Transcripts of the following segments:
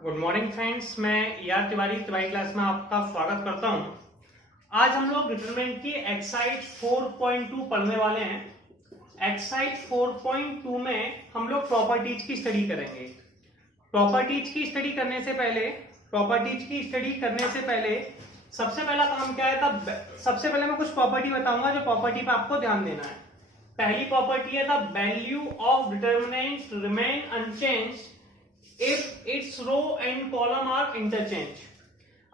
Good morning friends, मैं यार Tiwari class में आपका स्वागत करता हूं। आज हम लोग डिटरमिनेंट की एक्सरसाइज 4.2 पढ़ने वाले हैं। एक्सरसाइज 4.2 में हम लोग प्रॉपर्टीज की स्टडी करेंगे। प्रॉपर्टीज की स्टडी करने से पहले सबसे पहला काम क्या है था। सबसे पहले मैं कुछ प्रॉपर्टी बताऊंगा, जो प्रॉपर्टी पे आपको ध्यान देना है। पहली प्रॉपर्टी है the value of determinant remain unchanged if its row and column are interchange.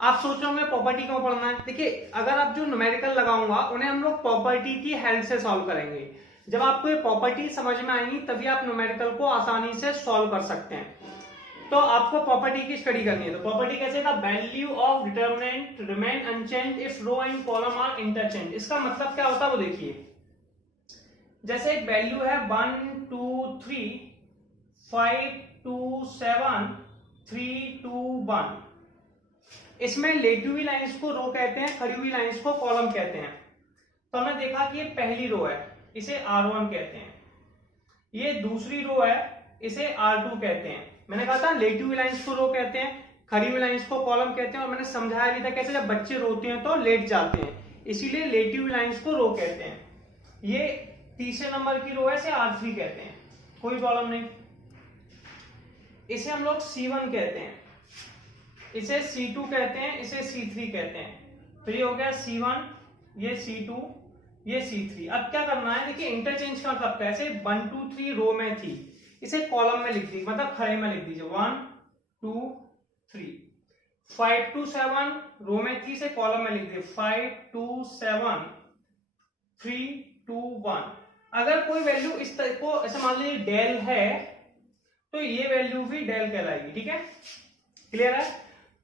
आप सोच रहे होंगे प्रॉपर्टी क्यों पढ़ना है। देखिए, अगर आप जो न्यूमेरिकल लगाऊंगा उन्हें हम लोग प्रॉपर्टी की हेल्प से सॉल्व करेंगे। जब आपको ये प्रॉपर्टी समझ में आएंगी तभी आप न्यूमेरिकल को आसानी से सॉल्व कर सकते हैं। तो आपको प्रॉपर्टी की स्टडी करनी है। तो प्रॉपर्टी कैसे था, value of determinant remain unchange if row and column are interchange. इसका मतलब क्या होता है वो देखिए। जैसे एक वैल्यू है 1 2 3 5 2 7 3 2 1। इसमें लेटी हुई लाइंस को रो कहते हैं, खड़ी हुई लाइंस को कॉलम कहते हैं। तो हमने देखा कि ये पहली रो है, इसे R1 कहते हैं। ये दूसरी रो है, इसे R2 कहते हैं। मैंने कहा था लेटी हुई लाइंस को रो कहते हैं, खड़ी हुई लाइंस को कॉलम कहते हैं। और मैंने समझाया भी था कैसे जब बच्चे रोते हैं तो लेट जाते हैं, इसीलिए लेटी हुई लाइंस को रो कहते हैं। ये तीसरे नंबर की रो है, इसे R3 कहते हैं, कोई प्रॉब्लम नहीं। इसे हम लोग C1 कहते हैं, इसे C2 कहते हैं, इसे C3 कहते हैं। तो ये हो गया C1, ये C2, ये C3। अब क्या करना है, देखिए इंटरचेंज का मतलब कैसे 1 2 3 रो में थी, इसे कॉलम में लिख दी, मतलब खड़े में लिख दीजिए 1 2 3। 5 2 7 रो में थी, इसे कॉलम में लिख दिए 5 2 7 3 2 1। अगर कोई वैल्यू इस तरह को ऐसे मान लीजिए डेल है तो ये वैल्यू भी डेल कहलाएगी। ठीक है, क्लियर है।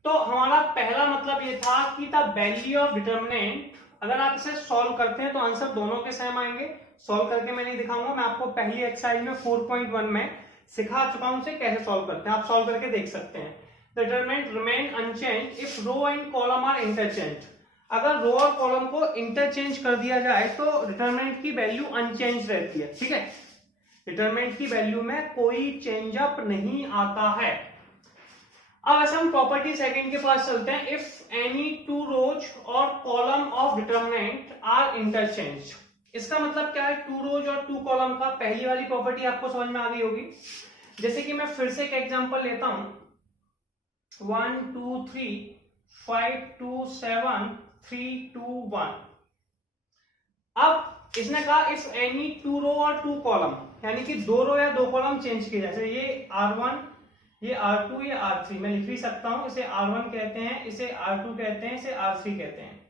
तो हमारा पहला मतलब ये था कि द वैल्यू ऑफ डिटरमिनेंट, अगर आप इसे सॉल्व करते हैं तो आंसर दोनों के सेम आएंगे। सॉल्व करके मैं नहीं दिखाऊंगा, मैं आपको पहली एक्सरसाइज में 4.1 में सिखा चुका हूं उसे कैसे सॉल्व करते हैं, आप सॉल्व करके देख सकते हैं। The determinant remain unchange if row and column are interchange. अगर रो और कॉलम को इंटरचेंज कर दिया जाए तो डिटरमिनेंट की वैल्यू अनचेंज रहती है। ठीक है, डिटरमिनेंट की वैल्यू में कोई चेंज अप नहीं आता है। अब ऐसे हम प्रॉपर्टी सेकंड के पास चलते हैं। इफ एनी टू रोज और column of determinant are interchange. इसका मतलब क्या है, टू रोज और टू कॉलम का। पहली वाली प्रॉपर्टी आपको समझ में आ गई होगी। जैसे कि मैं फिर से एक एग्जांपल लेता हूं, 1 2 3 5 2 7 3 2 1। अब इसने कहा इफ एनी टू रो और टू कॉलम, यानी कि दो रो या दो कॉलम चेंज किए जाए। ये R1, ये R2, ये R3। मैं लिख भी सकता हूं, इसे R1 कहते हैं, इसे R2 कहते हैं, इसे R3 कहते हैं।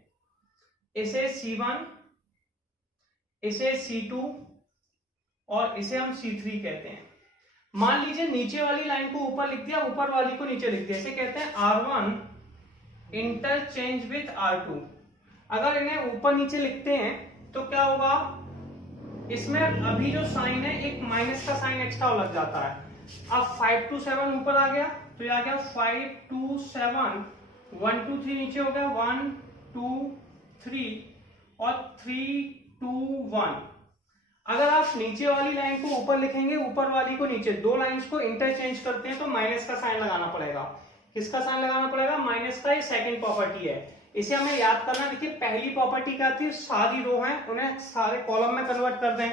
इसे C1, इसे C2 और इसे हम C3 कहते हैं। मान लीजिए नीचे वाली लाइन को ऊपर लिख दिया, ऊपर वाली को नीचे लिख दिया। इसे कहते हैं R1 इंटरचेंज विथ R2। अगर इन्हें ऊपर नीचे लिखते हैं तो क्या होगा, इसमें अभी जो साइन है एक माइनस का साइन एक्स्ट्रा लग जाता है। अब 5 2 7 ऊपर आ गया तो ये आ गया 5 2 7 1 2 3 नीचे हो गया 1 2 3 और 3 2 1। अगर आप नीचे वाली लाइन को ऊपर लिखेंगे, ऊपर वाली को नीचे, दो लाइंस को इंटरचेंज करते हैं तो माइनस का साइन लगाना पड़ेगा। किसका साइन लगाना पड़ेगा, माइनस का। ये सेकंड प्रॉपर्टी है, इसे हमें याद करना। देखिए पहली प्रॉपर्टी क्या थी, सारी रो है उन्हें सारे कॉलम में कन्वर्ट कर दें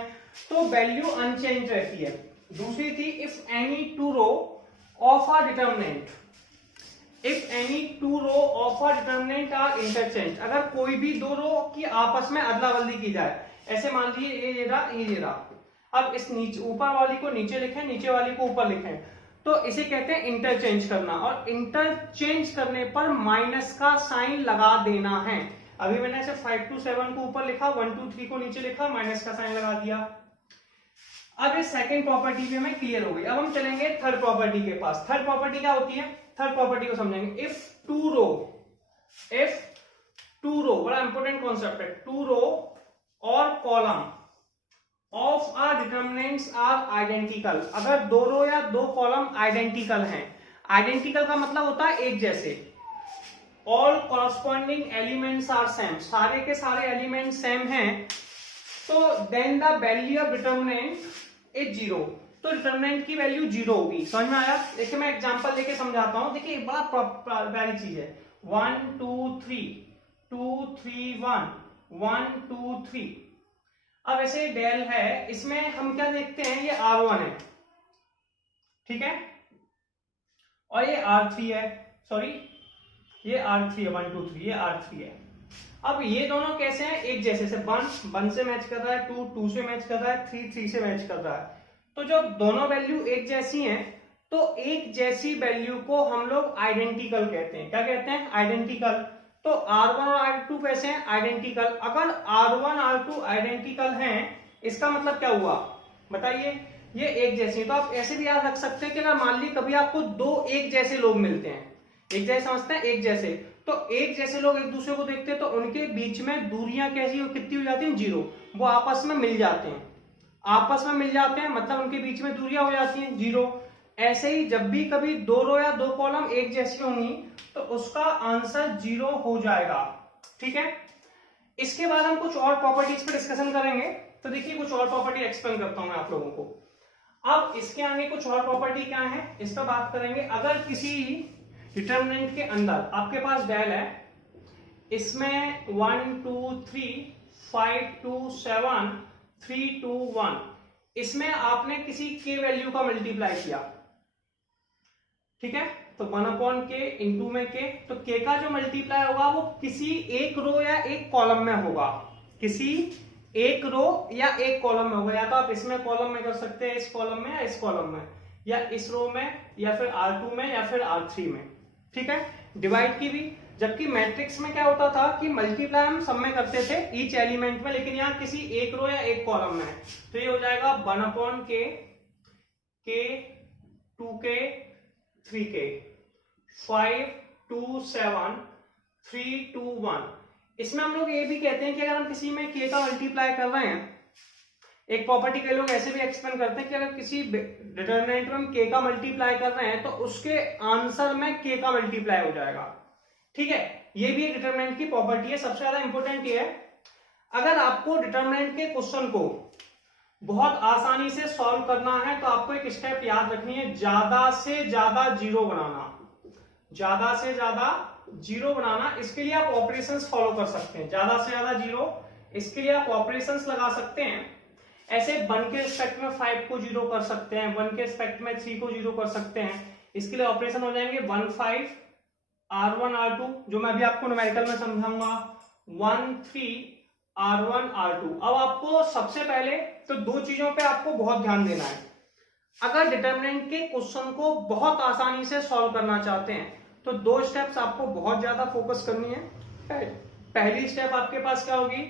तो वैल्यू अनचेंज रहती है। दूसरी थी if any two row of a determinant, if any two row of a determinant are interchange. अगर कोई भी दो रो की आपस में अदला बदली की जाए, ऐसे मान लीजिए ये रहा। अब इस नीचे ऊपर वाली को नीचे लिखें, नीचे वाली को ऊपर लिखें, तो इसे कहते हैं इंटरचेंज करना। और इंटरचेंज करने पर माइनस का साइन लगा देना है। अभी मैंने ऐसे 5 2 7 को ऊपर लिखा, 1 2 3 को नीचे लिखा, माइनस का साइन लगा दिया। अब ये सेकंड प्रॉपर्टी भी हमें क्लियर हो गई। अब हम चलेंगे थर्ड प्रॉपर्टी के पास। थर्ड प्रॉपर्टी क्या होती है, थर्ड प्रॉपर्टी को समझेंगे। इफ टू रो, बड़ा इंपॉर्टेंट कॉन्सेप्ट है, टू रो और column of our determinants are identical. अगर दो रो या दो कॉलम आइडेंटिकल हैं, आइडेंटिकल का मतलब होता है एक जैसे। All corresponding elements are same, सारे के सारे एलिमेंट सेम हैं, तो then the value of determinant is 0। तो डिटरमिनेंट की वैल्यू 0 होगी। समझ में आया? देखिए मैं एग्जांपल लेके समझाता हूं। देखिए बड़ा प्यारी चीज है। 1 2 3 2 3 1 1 2 3। अब ऐसे डेल है, इसमें हम क्या देखते हैं, ये R1 है, ठीक है, और ये R3 है, सॉरी ये R3 है, 1 2 3 ये R3 है। अब ये दोनों कैसे हैं, एक जैसे से 1 से मैच कर रहा है, 2 से मैच कर रहा है, 3 से मैच कर रहा है। तो जब दोनों वैल्यू एक जैसी हैं तो एक जैसी वैल्यू को हम लोग आइडेंटिकल कहते हैं। क्या कहते हैं? आइडेंटिकल। तो R1 और R2 कैसे हैं? आइडेंटिकल। अगर R1 R2 आइडेंटिकल हैं, इसका मतलब क्या हुआ बताइए? ये एक जैसी। तो आप ऐसे भी याद रख सकते हैं कि अगर मान ली कभी आपको दो एक जैसे लोग मिलते हैं, एक जैसे समझते हैं, एक जैसे, तो एक जैसे लोग एक दूसरे को देखते हैं तो उनके बीच में दूरियां कैसी कितनी हो जाती हैं? 0। वो आपस में मिल जाते हैं, आपस में मिल जाते हैं, मतलब उनके बीच में दूरियां हो जाती हैं 0। ऐसे ही जब भी कभी दो रो या दो कॉलम एक जैसी होंगी तो उसका आंसर 0 हो जाएगा, ठीक है। इसके बाद हम कुछ और प्रॉपर्टीज पर डिस्कशन करेंगे। तो देखिए कुछ और प्रॉपर्टी एक्सप्लेन करता हूं मैं आप लोगों को। अब इसके आगे कुछ और प्रॉपर्टी क्या है, इस पर बात करेंगे। अगर किसी डिटरमिनेंट के अंदर आपके पास डेल है, इसमें 1 2 3 5 2 7 3 2 1, इसमें आपने किसी के वैल्यू का मल्टीप्लाई किया, ठीक है, तो 1/k इंटू में k, तो k का जो मल्टीप्लाई होगा वो किसी एक रो या एक कॉलम में होगा, किसी एक रो या एक कॉलम में होगा। या तो आप इसमें कॉलम में कर सकते हैं, इस कॉलम में या इस कॉलम में, या इस रो में, या फिर R2 में, या फिर R3 में, ठीक है। डिवाइड की भी, जबकि मैट्रिक्स में क्या होता था कि मल्टीप्लाई हम सब में करते थे ईच एलिमेंट में, लेकिन यहाँ किसी एक रो या एक कॉलम में है। तो ये हो जाएगा 1/k, k 2k 3k 5 2 7 3 2 1। इसमें हम लोग ये भी कहते हैं कि अगर हम किसी में k का मल्टीप्लाई कर रहे हैं, एक प्रॉपर्टी के लोग ऐसे भी एक्सप्लेन करते हैं कि अगर किसी डिटरमिनेंट में हम k का मल्टीप्लाई कर रहे हैं तो उसके आंसर में k का मल्टीप्लाई हो जाएगा, ठीक है। ये भी एक डिटरमिनेंट की प्रॉपर्टी है। सबसे ज्यादा इंपॉर्टेंट ये है, अगर आपको डिटरमिनेंट के क्वेश्चन को बहुत आसानी से सॉल्व करना है तो आपको एक स्टेप याद रखनी है, ज्यादा से ज्यादा जीरो बनाना, ज्यादा से ज्यादा जीरो बनाना। इसके लिए आप ऑपरेशंस फॉलो कर सकते हैं, ज्यादा से ज्यादा जीरो, इसके लिए आप ऑपरेशंस लगा सकते हैं। ऐसे 1 के रिस्पेक्ट में 5 को जीरो कर सकते हैं, 1 के रिस्पेक्ट में 3 को जीरो कर सकते हैं। इसके लिए ऑपरेशन हो जाएंगे 1 5 R1 R2, जो मैं अभी आपको न्यूमेरिकल में समझाऊंगा, 1 3 R1 R2। अब आपको सबसे पहले तो दो चीजों पे आपको बहुत ध्यान देना है। अगर डिटरमिनेंट के क्वेश्चन को बहुत आसानी से सॉल्व करना चाहते हैं तो दो स्टेप्स आपको बहुत ज्यादा फोकस करनी है। पहली स्टेप आपके पास क्या होगी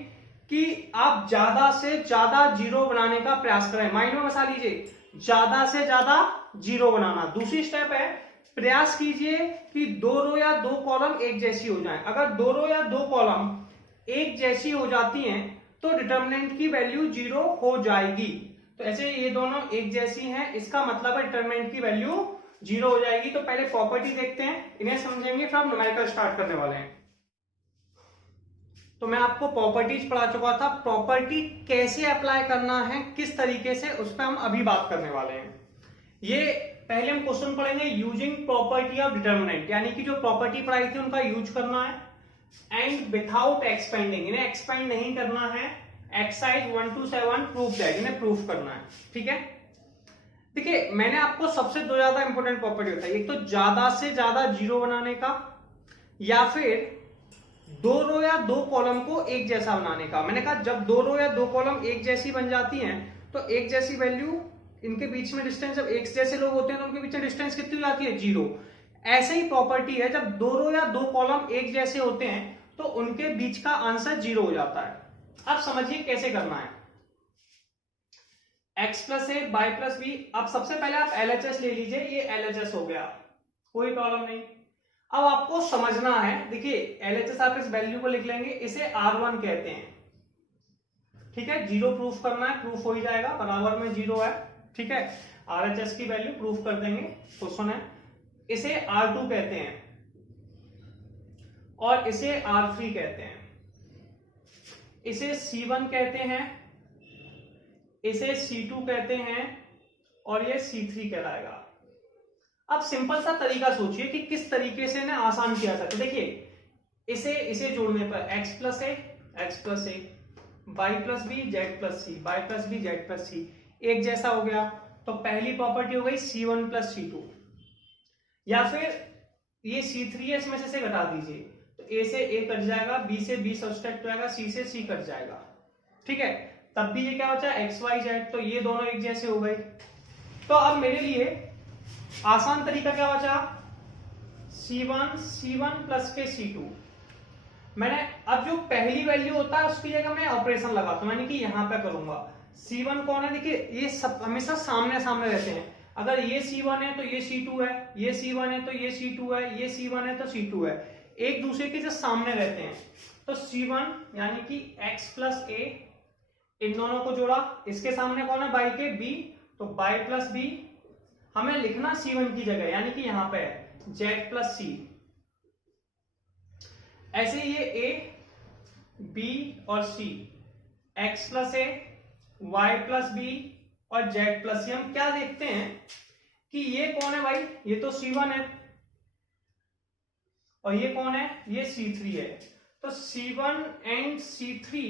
कि आप ज्यादा से ज्यादा जीरो बनाने का प्रयास करें। माइंड में बसा लीजिए, ज्यादा से ज्यादा जीरो बनाना। दूसरी स्टेप है, प्रयास कीजिए कि दो रो या दो कॉलम एक जैसी हो जाएं। अगर दो रो या दो कॉलम एक जैसी हो जाती हैं तो डिटरमिनेंट की वैल्यू 0 हो जाएगी। तो ऐसे ये दोनों एक जैसी हैं, इसका मतलब है डिटरमिनेंट की वैल्यू 0 हो जाएगी। तो पहले प्रॉपर्टी देखते हैं, इन्हें समझेंगे, फिर हम न्यूमेरिकल स्टार्ट करने वाले हैं। तो मैं आपको प्रॉपर्टीज पढ़ा चुका था, प्रॉपर्टी कैसे अप्लाई करना है, किस तरीके से, उस पर हम अभी बात करने वाले हैं। ये पहले हम क्वेश्चन पढ़ेंगे यूजिंग प्रॉपर्टी ऑफ डिटरमिनेंट, यानी कि जो प्रॉपर्टी पढ़ाई थी उनका यूज करना है, एंड विथआउट एक्सपेंडिंग, इन्हें एक्सपेंड नहीं करना है। एक्सरसाइज 1 to 7 प्रूफ दैट, इन्हें प्रूफ करना है, ठीक है। देखिए मैंने आपको सबसे दो ज्यादा इंपॉर्टेंट प्रॉपर्टी बताई, एक तो ज्यादा से ज्यादा जीरो बनाने का, या फिर दो रो या दो कॉलम को एक जैसा बनाने का। मैंने कहा जब दो रो या दो कॉलम एक जैसी बन जाती हैं तो एक जैसी वैल्यू, इनके बीच में डिस्टेंस, जब एक जैसे लोग होते हैं तो उनके बीच में डिस्टेंस कितनी हो जाती है? 0। ऐसे ही प्रॉपर्टी है, जब दो रो या दो कॉलम एक जैसे होते हैं तो उनके बीच का आंसर 0 हो जाता है। अब समझिए कैसे करना है। x plus a by plus b. अब सबसे पहले आप LHS ले लीजिए, ये LHS हो गया, कोई प्रॉब्लम नहीं। अब आपको समझना है, देखिए LHS आप इस वैल्यू को लिख लेंगे, इसे R1 कहते हैं, ठीक है। 0 प्रूफ करना है, प्रूफ हो ही जाएगा, बराबर में 0 है, ठीक है। RHS की वैल्यू प्रूफ कर देंगे, क्वेश्चन है। इसे R2 कहते हैं और इसे R3 कहते हैं, इसे C1 कहते हैं, इसे C2 कहते हैं और ये C3 कहलाएगा। अब सिंपल सा तरीका सोचिए कि किस तरीके से ना आसान किया सकते। देखिए इसे जोड़ने पर x plus A y plus B Z plus C y plus B Z plus C एक जैसा हो गया। तो पहली प्रॉपर्टी हो गई C1 प्लस C2, या फिर ये C3 है, इसमें से घटा दीजिए तो A से A कट जाएगा, B से B सब्सट्रैक्ट हो जाएगा, C से C कट जाएगा। ठीक है, तब भी ये क्या बचा x y z, तो ये दोनों एक जैसे हो गए। तो अब मेरे लिए आसान तरीका क्या बचा, C1 प्लस के C2। मैंने अब जो पहली वैल्यू होता है उसकी जगह मैं ऑपरेशन लगाता हूं, यानी कि यहां पे करूंगा। C1 कौन है, देखिए ये सब हमेशा सामने रहते हैं। अगर ये C1 है तो ये C2 है, ये C1 है तो ये C2 है, ये C1 है तो C2 है, एक दूसरे के जो सामने रहते हैं। तो C1 यानी कि x प्लस ए, इन दोनों को जोड़ा, इसके सामने कौन है y के b, तो y प्लस बी हमें लिखना C1 की जगह, यानी कि यहां पे है z प्लस सी। ऐसे ये a b और c, x plus A y plus B और z प्लस सी। हम क्या देखते हैं कि ये कौन है भाई, ये तो C1 है और ये कौन है, ये C3 है। तो C1 and C3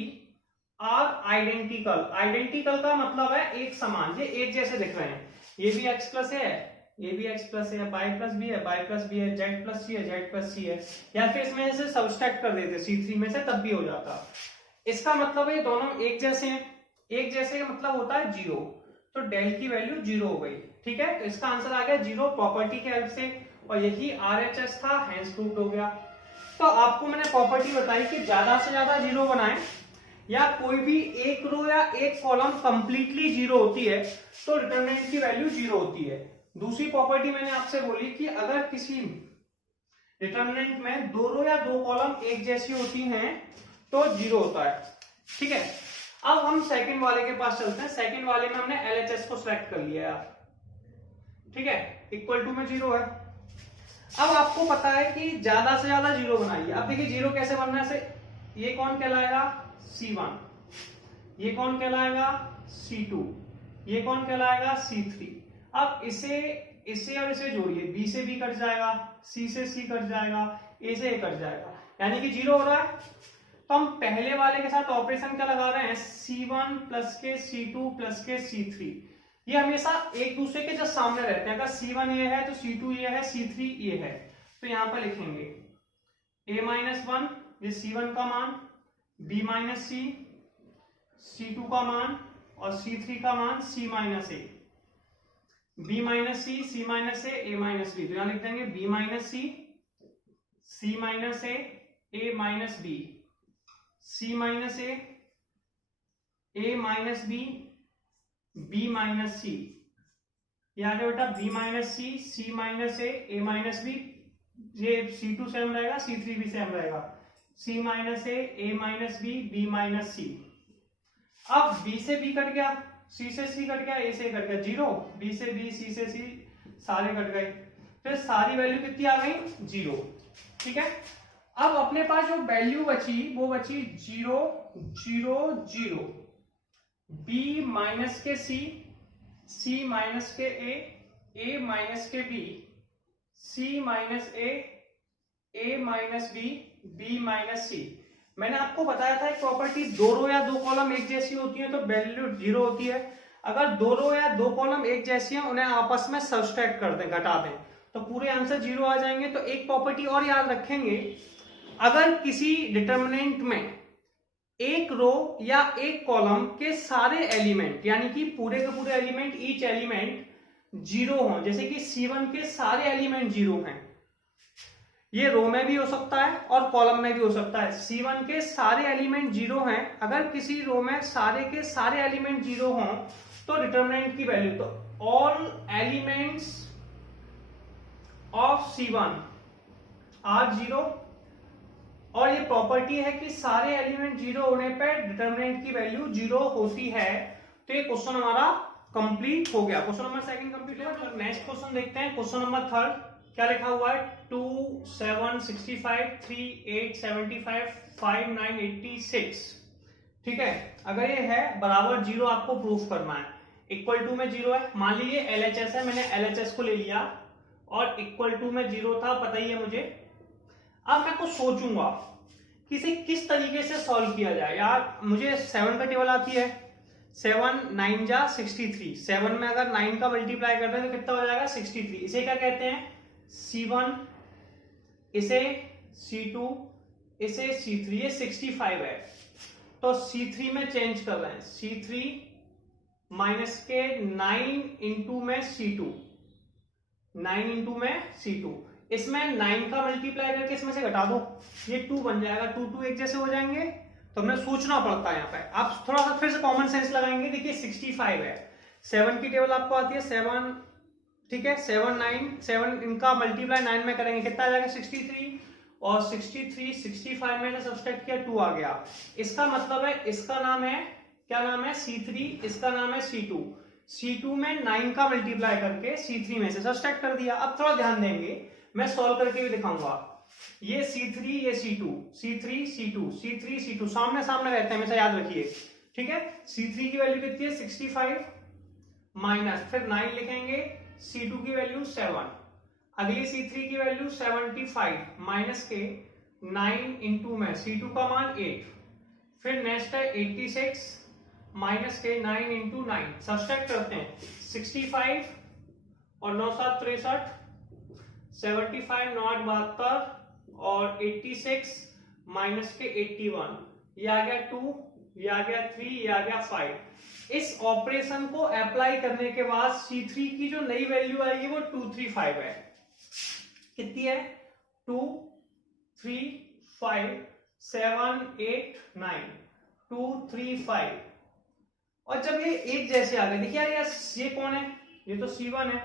are identical. Identical का मतलब है एक समान, ये एक जैसे दिख रहे हैं। ये भी x प्लस है, ये भी x प्लस है, y प्लस बी है, y प्लस बी है, z प्लस सी है, z प्लस सी है। या फिर इसमें से सब्सट्रैक्ट कर देते C3 में से, तब भी हो जाता। इसका मतलब है ये दोनों एक जैसे हैं। एक जैसे का मतलब होता है 0, तो डेल की वैल्यू 0 हो गई। ठीक है, तो इसका आंसर आ गया 0 प्रॉपर्टी के हेल्प से, और यही RHS था, हेंस प्रूव्ड हो गया। तो आपको मैंने प्रॉपर्टी बताई कि ज्यादा से ज्यादा 0 बनाएं, या कोई भी एक रो या एक कॉलम कंप्लीटली 0 होती है तो डिटरमिनेंट की वैल्यू 0 होती है। दूसरी प्रॉपर्टी मैंने आपसे बोली कि अगर किसी डिटरमिनेंट में 2 रो या 2 कॉलम एक जैसी होती हैं तो 0 होता है। ठीक है, अब हम सेकंड वाले के पास चलते हैं। सेकंड वाले में हमने LHS को सिलेक्ट कर लिया है। ठीक है, इक्वल टू में 0 है। अब आपको पता है कि ज्यादा से ज्यादा 0 बनाइए। अब देखिए 0 कैसे बनना है, ये कौन कहलाएगा C1, ये कौन कहलाएगा C2, ये कौन कहलाएगा C3। अब इसे और इसे जोड़िए, B से B कट जाएगा, C से C कट जाएगा, A से A कट जाएगा, यानी कि 0 हो रहा है। तो हम पहले वाले के साथ ऑपरेशन क्या लगा रहे हैं, C1 प्लस के C2 प्लस के C3। ये हमेशा एक दूसरे के जस्ट सामने रहते हैं। अगर C1 ये है तो C2 ये है, C3 ये है, तो यहां पर लिखेंगे A-1 ये C1 का मान, B माइनस सी, C2 का मान, और C3 का मान C minus A, B minus C, C minus A, A minus B. तो यहां लिख देंगे B minus C, C minus A, A minus B, C minus A, A minus B, B minus C. ये आ गया बेटा B minus C, C minus A, A minus B. ये C2 same रहेगा, C3 भी सेम रहेगा, C minus A, A minus B, B minus C. अब B से B कट गया, C से C कट गया, A से कट गया 0, B से B, C से C सारे कट गए, तो सारी वैल्यू कितनी आ गई 0। ठीक है, अब अपने पास जो वैल्यू बची वो बची 0 0 0, B माइनस के C, C माइनस के A माइनस के B, C minus A minus B, B minus C। मैंने आपको बताया था एक प्रॉपर्टी, 2 रो या 2 कॉलम एक जैसी होती है तो वैल्यू 0 होती है। अगर 2 रो या 2 कॉलम एक जैसी हैं, उन्हें आपस में सब्सट्रैक्ट कर दें, घटा दें, तो पूरे आंसर 0 आ जाएंगे। तो एक प्रॉपर्टी और याद रखेंगे, अगर किसी डिटरमिनेंट में एक रो या एक कॉलम के सारे एलिमेंट, यानी कि पूरे के पूरे एलिमेंट, ईच एलिमेंट 0 हो, जैसे कि C1 के सारे एलिमेंट 0 हैं, ये रो में भी हो सकता है और कॉलम में भी हो सकता है। C1 के सारे एलिमेंट 0 हैं, अगर किसी रो में सारे के सारे एलिमेंट 0 हों तो डिटरमिनेंट की वैल्यू, तो all elements of C1 are 0, और ये प्रॉपर्टी है कि सारे एलिमेंट 0 होने पर डिटरमिनेंट की वैल्यू 0 होती है। तो ये क्वेश्चन हमारा कंप्लीट हो गया। क्वेश्चन नंबर 2 कंप्लीट हो गया। नेक्स्ट क्वेश्चन देखते हैं, क्वेश्चन नंबर 3 क्या लिखा हुआ है, 2 7 65 3 8 75 5 9 86। ठीक है, अगर ये है बराबर 0 आपको प्रूफ करना है। इक्वल टू में 0 है, मान लीजिए LHS है, मैंने LHS को ले लिया और इक्वल टू में 0 था, पता ही है मुझे। अब मैं कुछ सोचूंगा कि इसे किस तरीके से सॉल्व किया जाए। यार मुझे 7 का टेबल आती है, 7 9 जा 63, 7 में अगर 9 का मल्टीप्लाई करते हैं तो कितना हो जाएगा 63। इसे क्या कहते हैं C1, इसे C2, इसे C3, ये 65 है। तो C3 में चेंज कर रहे हैं, C3 माइनस के 9 इंटू में C2, 9 इंटू में C2, इसमें 9 का मल्टीप्लाई करके इसमें से घटा दो, ये 2 बन जाएगा, 2 2 एक जैसे हो जाएंगे। तो हमें सोचना पड़ता है यहाँ पे। आप थोड़ा सा फिर से कॉमन सेंस लगाएंगे। देखिए 65 है, 7 की टेबल आपको आती है 7, ठीक है, 7 9, 7 इनका मल्टीप्लाई 9 में करेंगे कितना आ जाएगा 63, और 63 65 में से सब्सट्रैक्ट किया 2 आ गया। इसका मतलब है इसका नाम है, क्या नाम है C3, इसका नाम है C2। C2 में 9 का मल्टीप्लाई करके C3 में से सब्सट्रैक्ट कर दिया। अब थोड़ा ध्यान देंगे, मैं सॉल्व करके भी दिखाऊंगा। ये C3, ये C2, C3 C2, C3 C2 सामने सामने रहते हैं, हमेशा याद रखिए, ठीक है। C3 की वैल्यू कितनी है 65, माइनस फिर 9 लिखेंगे, C2 की वैल्यू 7, अगली C3 की वैल्यू 75, माइनस के 9 इंटू में C2 का मान 8, फिर नेक्स्ट है 86, माइनस के 9 इंटू 9, सब्सट्रैक्ट करते हैं 65 और 9 7 63, 75 9 8 72 और 86 माइनस के 81, ये आ गया 2, ये आ गया 3, ये आ गया 5। इस ऑपरेशन को अप्लाई करने के बाद C3 की जो नई वैल्यू आएगी वो 235 है। कितनी है 2 3 5 7 8 9, 2 3 5। और जब ये एक जैसे आ गए, देखिए यार ये कौन है, ये तो C1 है,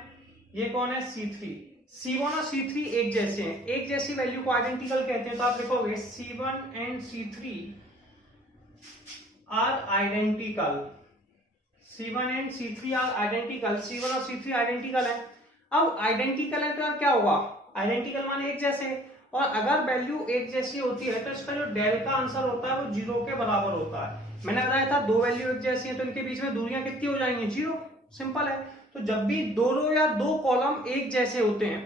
ये कौन है C3। C1 और C3 एक जैसे हैं, एक जैसी वैल्यू को आइडेंटिकल कहते हैं। तो आप लिखोगे C1 and C3 are identical, C1 and C3 are identical, C1 और C3 आइडेंटिकल है। अब आइडेंटिकल है तो क्या होगा, आइडेंटिकल माने एक जैसे, और अगर वैल्यू एक जैसी होती है तो इसका जो डेल का आंसर होता है वो 0 के बराबर होता है। मैंने बताया था दो वैल्यू एक जैसी है तो इनके बीच में दूरियां कितनी हो जाएंगी 0, सिंपल है। तो जब भी दो रो या दो कॉलम एक जैसे होते हैं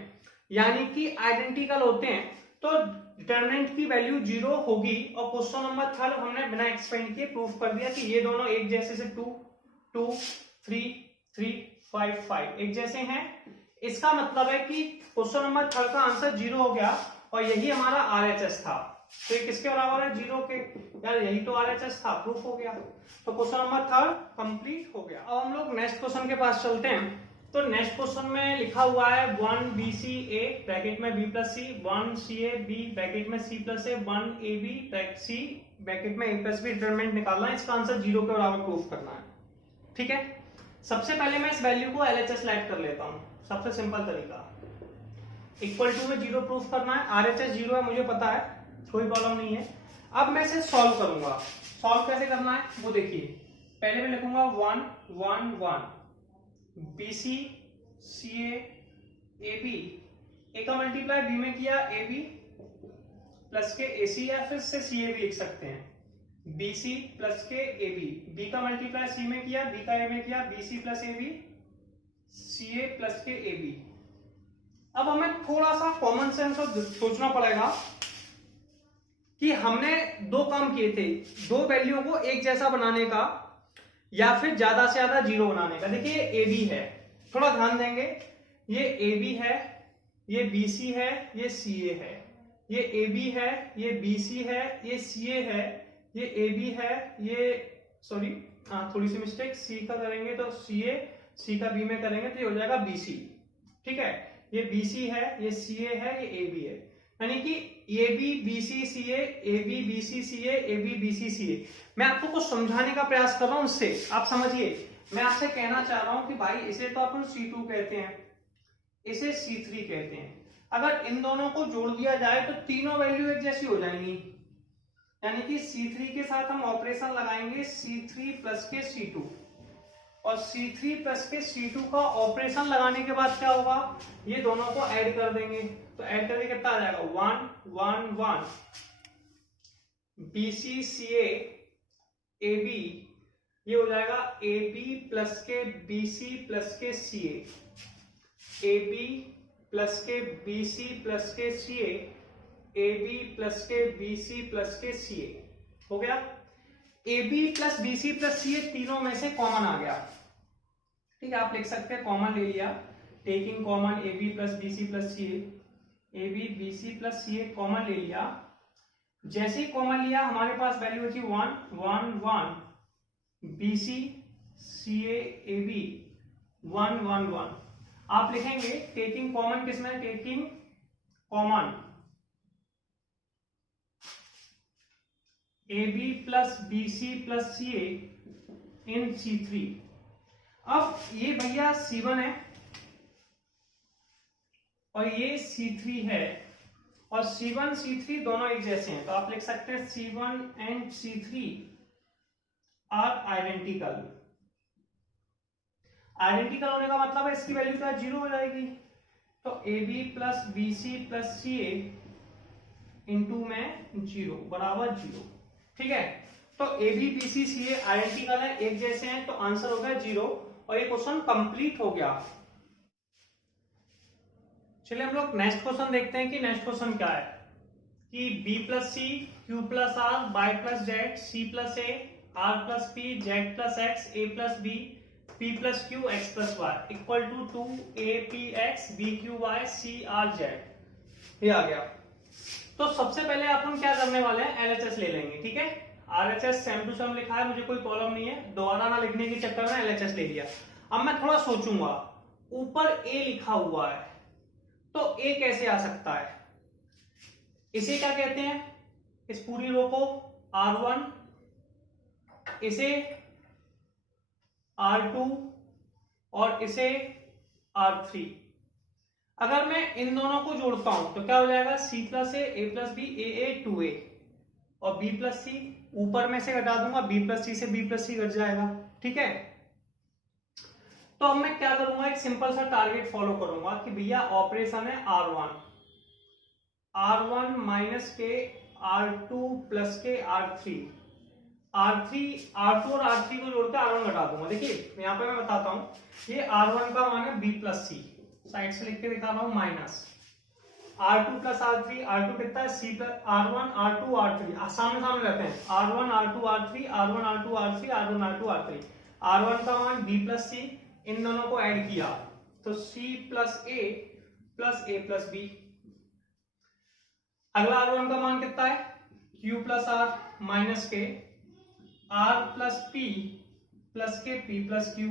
यानी कि आइडेंटिकल होते हैं तो डिटरमिनेंट की वैल्यू 0 होगी। और क्वेश्चन नंबर 3 हमने बिना एक्सपेंड किए प्रूफ कर दिया कि ये दोनों एक जैसे से 2 2 3 3 5 5 एक जैसे हैं। इसका मतलब है कि क्वेश्चन नंबर 3 का आंसर 0 हो गया और यही हमारा RHS था। तो ये किसके बराबर है 0 के, यार यही तो RHS था, प्रूफ हो गया। तो क्वेश्चन नंबर 3 कंप्लीट हो गया। अब हम लोग नेक्स्ट क्वेश्चन के पास चलते हैं। तो नेक्स्ट क्वेश्चन में लिखा हुआ है 1BCA ब्रैकेट में B plus C, 1CAB bracket में C plus A, 1AB C bracket में A प्लस B डिटरमिनेंट निकालना है, इसका आंसर 0 के बराबर प्रूफ करना है। ठीक है, सबसे पहले मैं इस वैल्यू को LHS लाइट कर लेता हूं, सबसे सिंपल तरीका। इक्वल टू में 0 प्रूफ करना है, RHS 0 है मुझे पता है, कोई प्रॉब्लम नहीं है। अब मैं इसे सॉल्व करूंगा। सॉल्व कैसे करना है वो देखिए, पहले मैं लिखूंगा 1 1 1 BC CA AB, A का मल्टीप्लाई B में किया AB प्लस के AC, या फिर से CA भी लिख सकते हैं, BC प्लस के AB, B का मल्टीप्लाई C में किया, B का A में किया, BC plus AB CA plus के AB। अब हमें थोड़ा सा कॉमन सेंस और सोचना पड़ेगा कि हमने दो काम किए थे, दो वैल्यू को एक जैसा बनाने का या फिर ज्यादा से ज्यादा 0 बनाने का। देखिए ये AB है, थोड़ा ध्यान देंगे, ये AB है, ये BC है, ये CA है, ये AB है, ये BC है, ये CA है, ये AB है, ये सॉरी थोड़ी सी मिस्टेक, C का करेंगे तो CA, C का B में करेंगे तो ये हो जाएगा BC। ठीक है, ये BC है, ये CA है, ये AB है, यानी कि AB BC CA, AB BC CA, AB BC CA। मैं आपको कुछ समझाने का प्रयास कर रहा हूं, उससे आप समझिए। मैं आपसे कहना चाह रहा हूं कि भाई इसे तो अपन C2 कहते हैं, इसे C3 कहते हैं। अगर इन दोनों को जोड़ दिया जाए तो तीनों वैल्यू एक जैसी हो जाएंगी, यानी कि C3 के साथ हम ऑपरेशन लगाएंगे C3 प्लस के C2, और C3 प्लस के C2 का ऑपरेशन लगाने के बाद क्या होगा, ये दोनों को ऐड कर देंगे। तो ऐड करके कितना आ जाएगा 1 1 1 BC CA AB ये हो जाएगा ए बी प्लस के बी सी प्लस के सी ए बी प्लस के बी सी प्लस के सी ए बी प्लस के बी सी प्लस के सी हो गया। A B plus B C plus C तीनों में से कॉमन आ गया, ठीक है, आप लिख सकते हैं कॉमन ले लिया, taking common a B plus B C plus c A b b C plus c common ले लिया। जैसे ही कॉमन लिया हमारे पास वैल्यू होती 1 1 1, B c c A B 1 1 1। आप लिखेंगे टेकिंग कॉमन किसमें, taking common a B plus B C plus c in C3। अब ये भैया C1 है और ये C3 है, और C1 C3 दोनों एक जैसे हैं, तो आप लिख सकते हैं C1 and C3 are identical. Identical होने का मतलब है इसकी वैल्यू क्या 0 हो जाएगी, तो a B plus B C plus c into में 0 बराबर 0, ठीक है। तो a b b c c identical है, एक जैसे हैं, तो आंसर हो गया 0 और ये क्वेश्चन कंप्लीट हो गया। चलिए हम लोग नेक्स्ट क्वेश्चन देखते हैं कि नेक्स्ट क्वेश्चन क्या है, कि b plus c q plus r y plus z c plus a r plus p z plus x a plus b p plus q x plus y equal to 2 b q y c r z, ये आ गया। तो सबसे पहले अपन क्या करने वाले हैं, एलएचएस ले लेंगे, ठीक है। आरएचएस सेम टू सेम लिखा है, मुझे कोई प्रॉब्लम नहीं है, दोबारा ना लिखने के चक्कर में एलएचएस ले लिया। अब मैं थोड़ा सोचूंगा, ऊपर ए लिखा हुआ है तो ए कैसे आ सकता है, इसे क्या कहते हैं, इस पूरी रो को R1, इसे R2 और इसे R3। अगर मैं इन दोनों को जोड़ता हूं तो क्या हो जाएगा, C प्लस ए प्लस बी ए 2a और B प्लस सी, ऊपर में से घटा दूंगा B प्लस सी से B प्लस सी घट जाएगा, ठीक है। तो अब मैं क्या करूंगा, एक सिंपल सा टारगेट फॉलो करूंगा कि भैया ऑपरेशन है R1 माइनस के R2 प्लस के R3 R2 और R3 को जोड़कर R1 घटा दूंगा। देखिए यहाँ पे मैं बताता हूं, ये R1 का मान है B प्लस सी, साइड से लिख के दिखा रहा हूं, minus R2 plus R3, R2 कितना है C plus R1 R2 R3, सामने सामने रहते हैं, R1 R2 R3 R1 R2 R3 R1 R2 R3, R1 का मान B प्लस सी, इन दोनों को ऐड किया तो C प्लस ए प्लस बी। अगला R1 का मान कितना है, Q प्लस आर माइनस के R plus P P plus Q।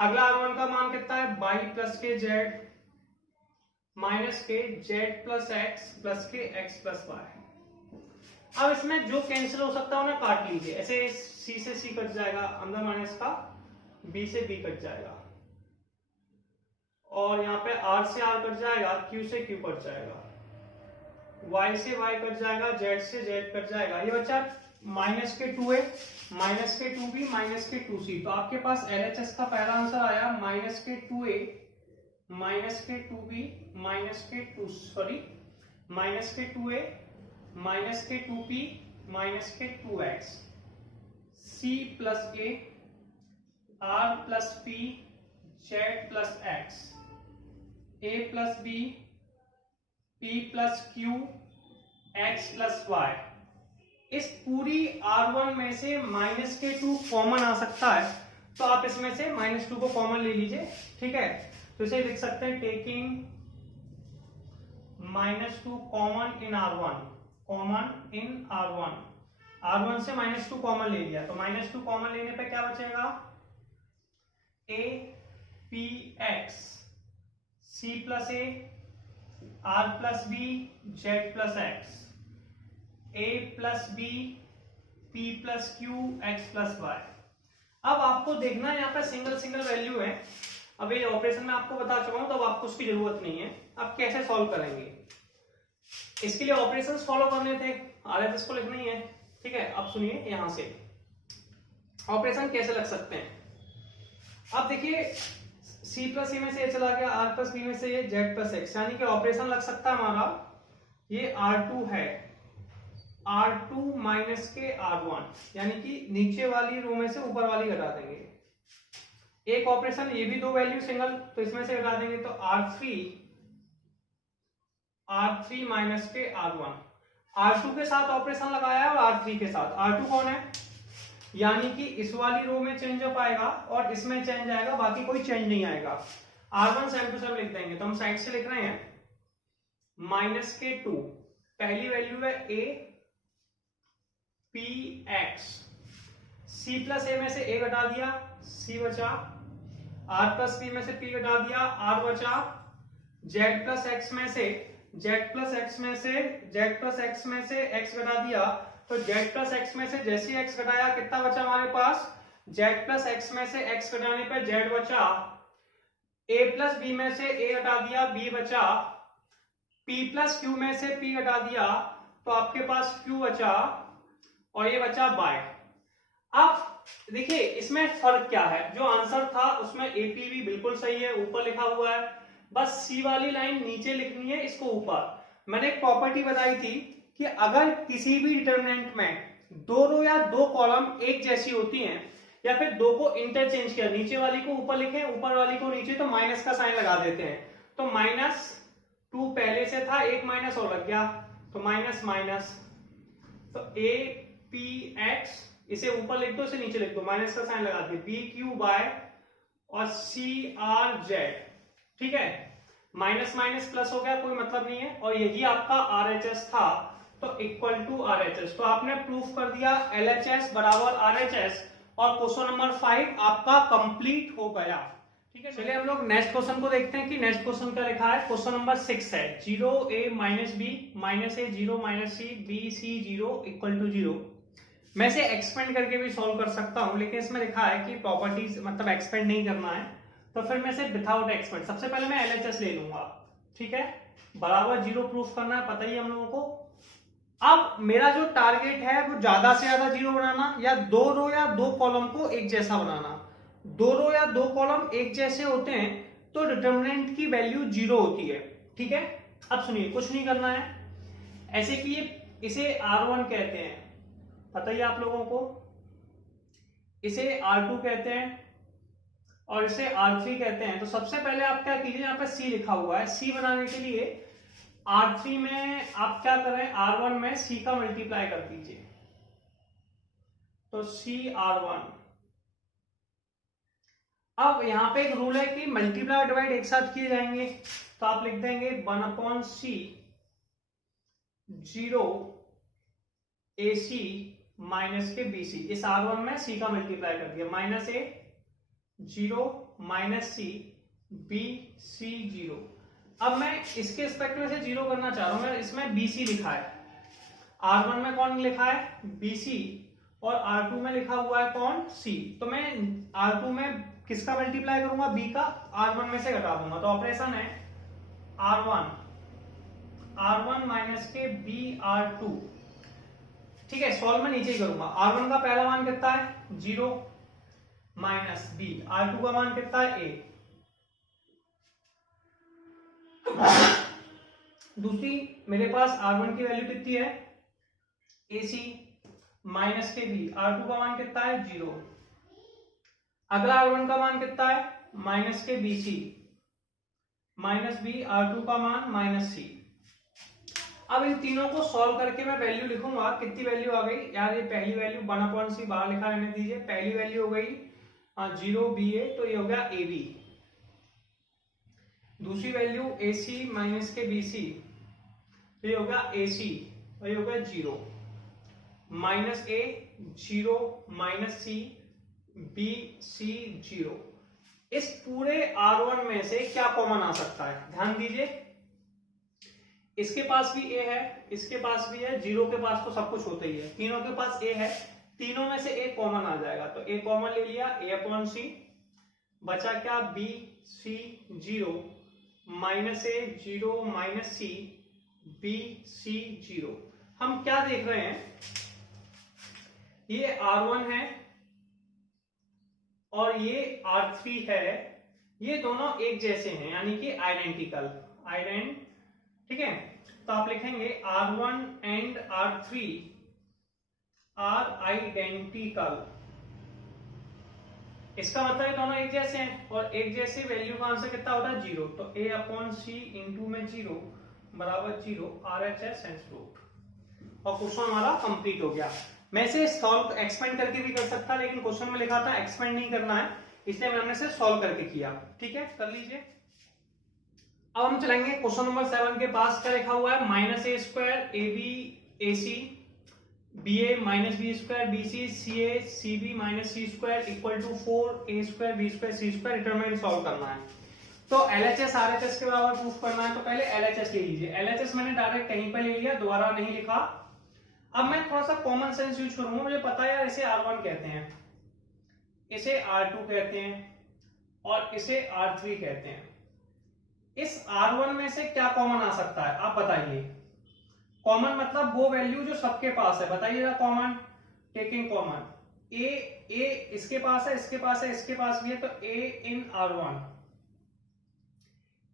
अगला R1 का मान कितना है, Y प्लस के Z माइनस के Z plus X plus Y। अब इसमें जो कैंसिल हो सकता है उन्हें काट लीजिए, ऐसे C से C कट जाएगा, अंदर माइनस का B से B कट जाएगा, और यहाँ पे R से R कट जाएगा, Q से Q कट जाएगा, Y से Y कट जाएगा, Z से Z कट जाएगा। ये बच्चा माइनस के 2a माइनस के 2b माइनस के 2c। तो आपके पास LHS का पहला आंसर आया माइनस के 2a माइनस के 2b माइनस के 2a माइनस के 2p माइनस के 2x, C plus a R plus p Z plus x, a plus b p plus q x plus y। इस पूरी R1 में से माइनस के 2 कॉमन आ सकता है, तो आप इसमें से -2 को कॉमन ले लीजिए, ठीक है। तो इसे लिख सकते हैं taking -2 common in R1 R1 से -2 कॉमन ले लिया, तो -2 कॉमन लेने पे क्या बचेगा, a p x C plus a R plus b Z plus x, a plus b p plus q x plus y। अब आपको देखना है यहाँ पे सिंगल वैल्यू है, अब ये ऑपरेशन में आपको बता चुका हूं, तो अब आपको उसकी जरूरत नहीं है। अब कैसे सॉल्व करेंगे, इसके लिए ऑपरेशंस फॉलो करने थे, आरएचएस को लिखनी है, ठीक है। अब सुनिए यहां से ऑपरेशन कैसे लग सकते हैं। अब देखिए C प्लस C में से ये चला गया, R प्लस B में से ये Z प्लस X, यानी कि ऑपरेशन लग सकता है हमारा, ये R2 है R2 माइनस के R1, यानी कि नीचे वाली रो में से ऊपर वाली घटा देंगे। एक ऑपरेशन, ये भी दो वैल्यू सिंगल, तो इसमें से घटा देंगे, तो R3 माइनस के R1। R2 के साथ ऑपरेशन लगाया और R3 के साथ। R2 कौन है, यानी कि इस वाली रो में चेंज अप आएगा और इसमें चेंज आएगा, बाकी कोई चेंज नहीं आएगा। R1 सेम टू सेम लिख देंगे, तो हम साइड से लिख रहे हैं माइनस के 2, पहली वैल्यू है A Px, C प्लस ए में से A घटा दिया, C बचा, R प्लस P में से P घटा दिया, R बचा, Z प्लस X में से X घटा दिया, तो Z प्लस X में से जैसे X घटाया कितना बचा हमारे पास, Z प्लस X में से X घटाने पर Z बचा, A प्लस B में से A घटा दिया, B बचा, P प्लस Q में से P घटा दिया, तो आपके पास Q बचा और ये बचा बाय। अब देखिए इसमें फर्क क्या है, जो आंसर था उसमें AP भी बिल्कुल सही है, ऊपर लिखा हुआ है, बस C वाली लाइन नीचे लिखनी है, इसको ऊपर। मैंने एक प्रॉपर्टी बताई थी कि अगर किसी भी डिटरमिनेंट में दो रो या दो कॉलम एक जैसी होती हैं, या फिर दो को इंटरचेंज किया, नीचे वाली को ऊपर लिखें, ऊपर वाली को नीचे, तो माइनस का साइन लगा देते हैं। तो -2 पहले से था, एक माइनस और लग गया, तो माइनस माइनस, तो APX इसे ऊपर लिख दो, इसे नीचे लिख दो, माइनस का साइन लगा दिए, BQ बाय और CRZ, ठीक है, माइनस माइनस प्लस हो गया, कोई मतलब नहीं है, और यही आपका RHS था, तो इक्वल टू RHS। तो आपने प्रूफ कर दिया LHS बराबर RHS, और क्वेश्चन नंबर 5 आपका कंप्लीट हो गया। ठीक है, चलिए हम लोग नेक्स्ट क्वेश्चन को देखते हैं कि नेक्स्ट क्वेश्चन क्या लिखा है। क्वेश्चन नंबर 6 है 0a minus b minus a 0 minus c b c 0 equal to 0। मैं इसे एक्सपेंड करके भी सॉल्व कर सकता हूं, लेकिन इसमें लिखा है कि प्रॉपर्टीज मतलब एक्सपेंड नहीं करना है, तो फिर मैं इसे विदाउट एक्सपेंड, सबसे पहले मैं LHS ले लूंगा, ठीक है, बराबर 0 प्रूफ करना है, पता ही हम लोगों को। अब मेरा जो टारगेट है वो ज्यादा से ज्यादा 0 बनाना, या दो रो या दो कॉलम को एक जैसा बनाना। दो रो या दो कॉलम एक जैसे होते हैं तो डिटरमिनेंट की वैल्यू 0 होती है, ठीक है। अब सुनिए, कुछ नहीं करना है, ऐसे कि इसे R1 कहते हैं, पता ही आप लोगों को, इसे R2 कहते हैं और इसे R3 कहते हैं। तो सबसे पहले आप क्या कीजिए, यहाँ पे C लिखा हुआ है, C बनाने के लिए R3 में आप क्या करें, R1 में C का मल्टीप्लाई कर दीजिए, तो CR1। अब यहां पे एक रूल है कि मल्टीप्लाई और डिवाइड एक साथ किए जाएंगे, तो आप लिख देंगे 1/C 0 AC माइनस के BC। इस R1 में C का मल्टीप्लाई कर दिया, minus A 0 minus C BC 0। अब मैं इसके रिस्पेक्ट में से 0 करना चाह रहा हूं, मैं इसमें BC लिखा है, R1 में कौन लिखा है BC, और R2 में लिखा हुआ है कौन C। तो मैं R2 में किसका मल्टीप्लाई करूंगा, B का, R1 में से घटा दूंगा, तो ऑपरेशन है R1 माइनस के BR2, ठीक है। सॉल्व में नीचे ही करूंगा, R1 का पहला मान कितना है 0 माइनस B, R2 का मान कितना है A। दूसरी मेरे पास R1 की वैल्यू कितनी है AC माइनस के B, R2 का मान कितना है 0। अगला R1 का मान कितना है माइनस के BC माइनस B, R2 का मान माइनस C। अब इन तीनों को सॉल्व करके मैं वैल्यू लिखूंगा, कितनी वैल्यू आ गई यार, ये पहली वैल्यू 1/C बाहर लिखा रहने दीजिए, पहली वैल्यू हो गई 0 BA, तो ये हो गया AB। दूसरी वैल्यू AC माइनस के BC, तो ये हो गया AC, और ये हो गया 0 minus A 0 minus C BC 0। इस पूरे R1 में से क्या कॉमन आ सकता है, ध्यान दीजिए, इसके पास भी A है, इसके पास भी है, 0 के पास तो सब कुछ होता ही है, तीनों के पास A है, तीनों में से A कॉमन आ जाएगा, तो A कॉमन ले लिया, A/C बचा क्या BC 0 minus A 0 minus C BC 0। हम क्या देख रहे हैं, ये R1 है और ये R3 है, ये दोनों एक जैसे हैं, यानी कि आइडेंटिकल, ठीक है। तो आप लिखेंगे R1 and R3 are identical, इसका मतलब ये दोनों एक जैसे हैं और एक जैसे वैल्यू का आंसर कितना होता है 0। तो a अपॉन सी इंटू में 0 बराबर 0, RHS एंड प्रूफ। और क्वेश्चन हमारा कंप्लीट हो गया। मैं इसे सॉल्व एक्सपेंड करके भी कर सकता, लेकिन क्वेश्चन में लिखा था एक्सपेंड नहीं करना है, इसलिए मैंने इसे सॉल्व करके किया। ठीक है, कर लीजिए। अब हम चलेंगे क्वेश्चन नंबर 7 के पास। क्या लिखा हुआ है, minus A square a b a c b a minus B square b c c a c b minus c square equal to 4 a square B square C square, determinant solve करना है। तो LHS RHS के बराबर proof करना है। तो पहले LHS ले लीजिए। LHS मैंने डायरेक्ट कहीं पर ले लिया, दोबारा नहीं लिखा। अब मैं थोड़ा सा कॉमन सेंस यूज करूंगा। मुझे पता है यार, इसे R1 कहते हैं, इसे R2 कहते हैं और इसे R3 कहते हैं। इस R1 में से क्या कॉमन आ सकता है, आप बताइए। कॉमन मतलब वो वैल्यू जो सबके पास है, बताइएगा। कॉमन, टेकिंग कॉमन, ए इसके पास है, इसके पास है, इसके पास भी है, तो A इन R1।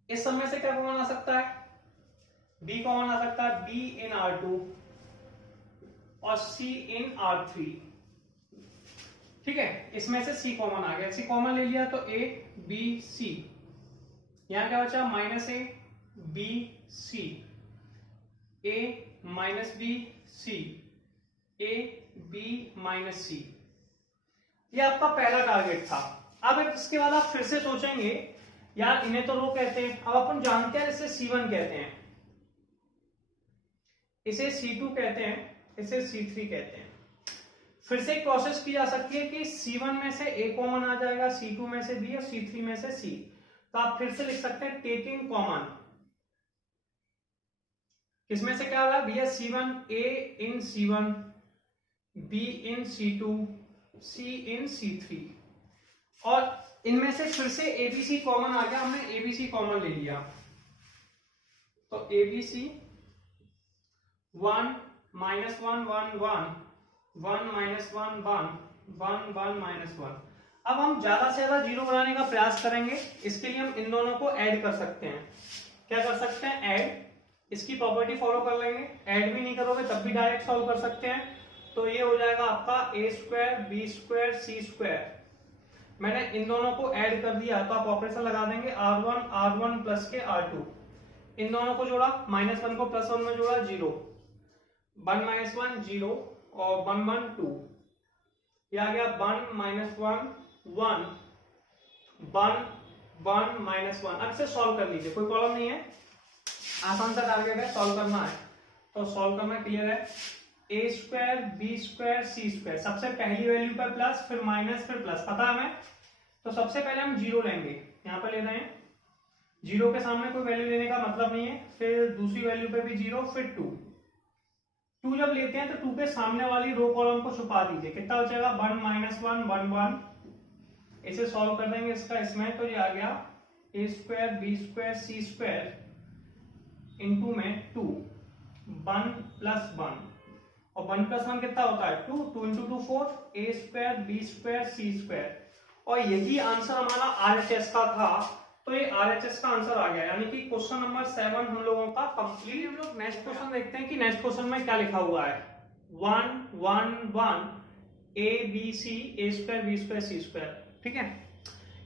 इस सब में से क्या कॉमन आ सकता है, B कॉमन आ सकता है, B इन R2 और C इन R3। ठीक है, इसमें से C कॉमन आ गया, C कॉमन ले लिया तो A B C, यहां क्या बचा, minus A B C, A minus B C, A B minus C. ये आपका पहला टारगेट था। अब इसके बाद आप फिर से सोचेंगे यार इन्हें तो रो कहते हैं। अब अपन जानते हैं इसे C1 कहते हैं, इसे C2 कहते हैं, इसे C3 कहते हैं। फिर से एक प्रोसेस की जा सकती है कि C1 में से A कॉमन आ जाएगा, C2 में से B और C3 में से C। तो आप फिर से लिख सकते हैं टेकिंग कॉमन। इसमें से क्या होगा, भैया C1 A in C1 B in C2 C in C3, और इनमें से फिर से ABC कॉमन आ गया, हमने ABC कॉमन ले लिया। तो ABC 1 माइनस 1 1 1 1 माइनस 1 1 1 1 माइनस 1। अब हम ज्यादा से ज्यादा जीरो बनाने का प्रयास करेंगे। इसके लिए हम इन दोनों को ऐड कर सकते हैं। क्या कर सकते हैं, ऐड। इसकी प्रॉपर्टी फॉलो कर लेंगे। ऐड भी नहीं करोगे तब भी डायरेक्ट सॉल्व कर सकते हैं। तो ये हो जाएगा आपका ए स्क्वायर बी स्क्वायर सी स्क्वायर। मैंने इन दोनों को ऐड कर दिया तो आप ऑपरेशन लगा देंगे, R1 प्लस के R2। इन दोनों को जोड़ा, माइनस 1 को प्लस 1 में जोड़ा, 0 1 माइनस 1 0 और 1 1 2। ये आ गया 1 माइनस 1 1 1 1 माइनस 1। अब इसे सॉल्व कर लीजिए, कोई प्रॉब्लम नहीं है, आसान सा टारगेट है, सॉल्व करना है। तो सॉल्व करना क्लियर है। ए स्क्वायर बी स्क्वायर सी स्क्वायर, सबसे पहली वैल्यू पर प्लस, फिर माइनस, फिर प्लस, पता है हमें। तो सबसे पहले हम 0 लेंगे, यहां पर ले रहे हैं। 0 के सामने कोई वैल्यू लेने का मतलब नहीं है। फिर दूसरी वैल्यू पे भी 0, फिर 2 जब लेते हैं तो 2 के सामने वाली रो कॉलम को छुपा दीजिए। कितना बचेगा, 1 माइनस 1 1 1। इसे सॉल्व कर देंगे इसका इसमें, तो ये आ गया ए स्क्वायर बी स्क्वायर सी स्क्वायर इंटू में 2 1 प्लस 1, और 1 प्लस 1 कितना होता है 2, 2 into 2 4, a square B square C square. और यही आंसर हमारा RHS का था। तो ये RHS का आंसर आ गया, यानी कि क्वेश्चन नंबर 7 हम लोगों का कंप्लीट। हम लोग नेक्स्ट क्वेश्चन देखते हैं कि नेक्स्ट क्वेश्चन में क्या लिखा हुआ है। 1 1 1 A B C A square B square C square. ठीक है,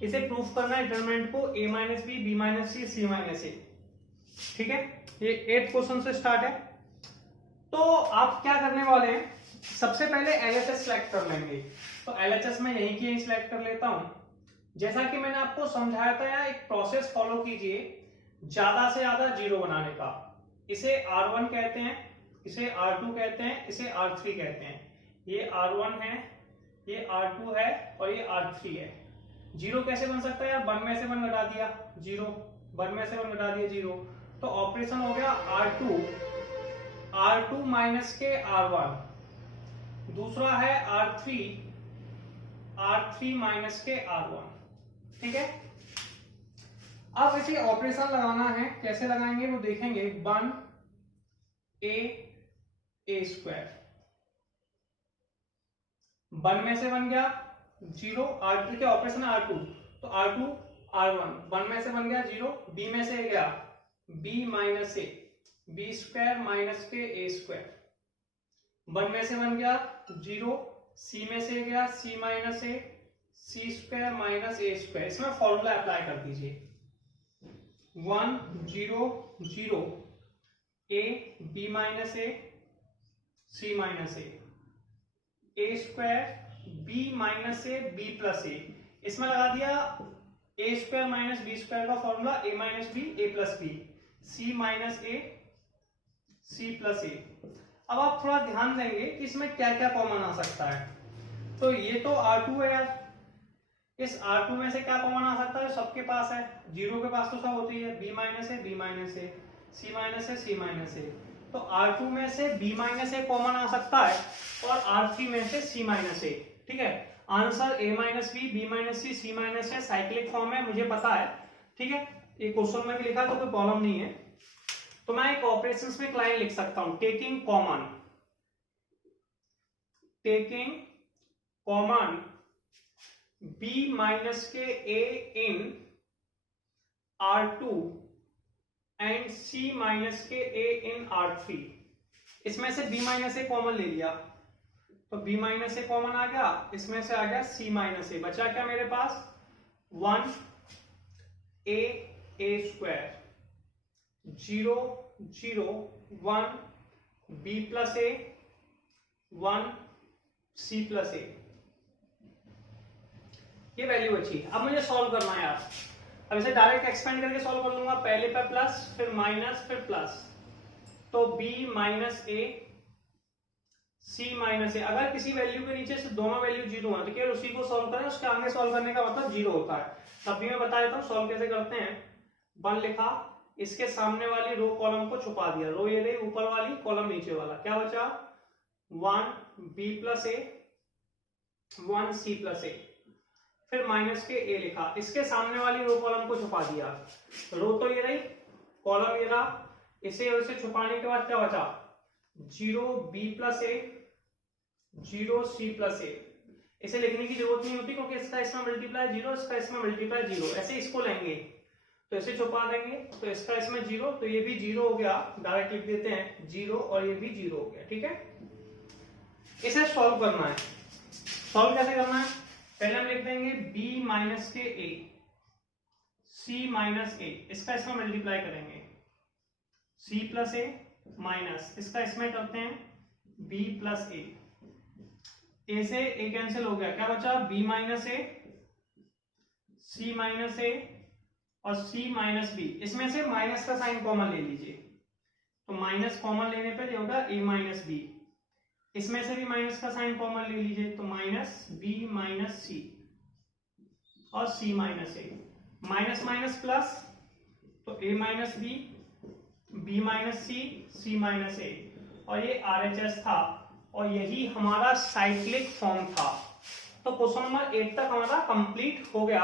इसे प्रूफ करना है डिटरमिनेंट को, a minus B B minus C C minus ए। ठीक है, ये 8th क्वेश्चन से स्टार्ट है। तो आप क्या करने वाले हैं, सबसे पहले LHS सिलेक्ट कर लेंगे। तो LHS में यही की सिलेक्ट कर लेता हूं। जैसा कि मैंने आपको समझाया था, यहाँ एक प्रोसेस फॉलो कीजिए ज्यादा से ज्यादा जीरो बनाने का। इसे R1 कहते हैं, इसे R2 कहते हैं, इसे R3 कहते हैं। ये R1 है, ये R2 है और ये R3 है। जीरो कैसे बन सकता है यार, 1 में से 1 घटा दिया 0, 1 में से 1 घटा दिया 0। तो ऑपरेशन हो गया R2 माइनस के R1, दूसरा है R3 माइनस के R1। ठीक है, अब इसे ऑपरेशन लगाना है, कैसे लगाएंगे वो देखेंगे। 1 ए स्क्वायर, 1 में से 1 गया 0, R3 के ऑपरेशन है R2, तो R2 R1, 1 में से 1 गया 0, B में से गया B माइनस ए, बी स्क्वायर माइनस के ए स्क्वायर। 1 में से 1 गया 0, c में से गया c माइनस ए, सी स्क्वायर माइनस ए स्क्वायर। इसमें फॉर्मूला अप्लाई कर दीजिए, 1 0 0 a b minus A C minus A square b minus A B plus A. इसमें लगा दिया A square minus B square का formula a minus B A plus B, C minus A C plus A. अब आप थोड़ा ध्यान देंगे कि इसमें क्या क्या कॉमन आ सकता है। तो ये तो R2 है यार, इस R2 में से क्या कॉमन आ सकता है? सबके पास है, 0 के पास तो सब होती है, b minus A B minus A, C minus A C minus a. तो R2 में से b माइनस ए कॉमन आ सकता है और R3 में से c माइनस ए। ठीक है, answer a minus B B minus C C minus a cyclic form है, मुझे पता है। ठीक है, ये क्वेश्चन में भी लिखा तो कोई प्रॉब्लम नहीं है। तो मैं एक ऑपरेशंस में एक लाइन लिख सकता हूं, टेकिंग कॉमन b माइनस के a in R2 and c minus के a इन R3। इसमें से b माइनस ए कॉमन ले लिया तो b माइनस ए कॉमन आ गया, इसमें से आ गया c माइनस ए, बचा क्या मेरे पास 1 a square 0 0 1 b plus a 1 c plus a. ये वैल्यू अच्छी। अब मुझे सॉल्व करना है यार, अब इसे डायरेक्ट एक्सपेंड करके सॉल्व कर लूंगा, पहले पे प्लस फिर माइनस फिर प्लस। तो b माइनस ए c माइनस ए, अगर किसी वैल्यू के नीचे से दोनों वैल्यू 0 है तो केवल उसी को सॉल्व करें, उसके आगे सॉल्व करने का मतलब 0 होता है। तब भी मैं बता देता हूँ सॉल्व कैसे करते हैं। 1 लिखा, इसके सामने वाली रो कॉलम को छुपा दिया, रो ये रही ऊपर वाली, कॉलम नीचे वाला, क्या बचा 1 b plus a 1 c plus ए। फिर माइनस के a लिखा, इसके सामने वाली रो कॉलम को छुपा दिया, रो तो ये रही कॉलम ये रहा, इसे और इसे छुपाने के बाद क्या बचा 0 b प्लस ए 0 c प्लस ए। इसे लिखने की जरूरत नहीं होती क्योंकि इसका इसमें मल्टीप्लाई 0, इसका इसमें मल्टीप्लाई 0, ऐसे इसको लेंगे तो इसे छुपा देंगे तो इसका इसमें 0, तो ये भी 0 हो गया, डायरेक्ट लिख देते हैं 0 और ये भी 0 हो गया। ठीक है, इसे सॉल्व करना है। सॉल्व कैसे करना है, पहले हम लिख देंगे b माइनस के a c माइनस ए, इसका इसमें मल्टीप्लाई करेंगे c प्लस ए माइनस इसका इसमें करते हैं b प्लस ए, a से a कैंसिल हो गया, क्या बचा b minus A c minus a और c माइनस b। इसमें से माइनस का साइन कॉमन ले लीजिए, तो माइनस कॉमन लेने पर ये होगा a माइनस b, इसमें से भी माइनस का साइन कॉमन ले लीजिए तो माइनस b माइनस सी और c माइनस ए, माइनस माइनस प्लस तो a minus B b minus C c minus a, और ये RHS था और यही हमारा साइक्लिक फॉर्म था। तो क्वेश्चन नंबर 8 तक हमारा कंप्लीट हो गया।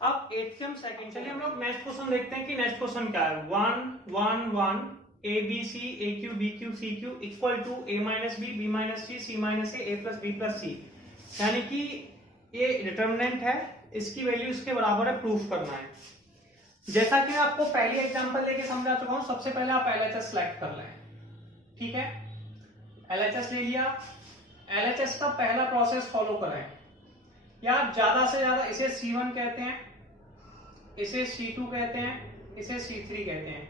अब 8 के हम सेकंड, चलिए हम लोग नेक्स्ट क्वेश्चन देखते हैं कि नेक्स्ट क्वेश्चन क्या है। 1 1 1 a b c a q b q c q equal to a minus B B minus C C minus a plus b plus c, यानी कि ये डिटर्मिनेंट है, इसकी वैल्यू इसके बराबर है, प्रूफ करना है। जैसा कि मैं आपको पहली एग्जांपल देके समझा चुका हूं, सबसे पहले आप LHS सेलेक्ट कर लें। ठीक है, LHS ले लिया, LHS का पहला प्रोसेस फॉलो करें, या ज्यादा से ज्यादा इसे C1 कहते हैं, इसे C2 कहते हैं, इसे C3 कहते हैं।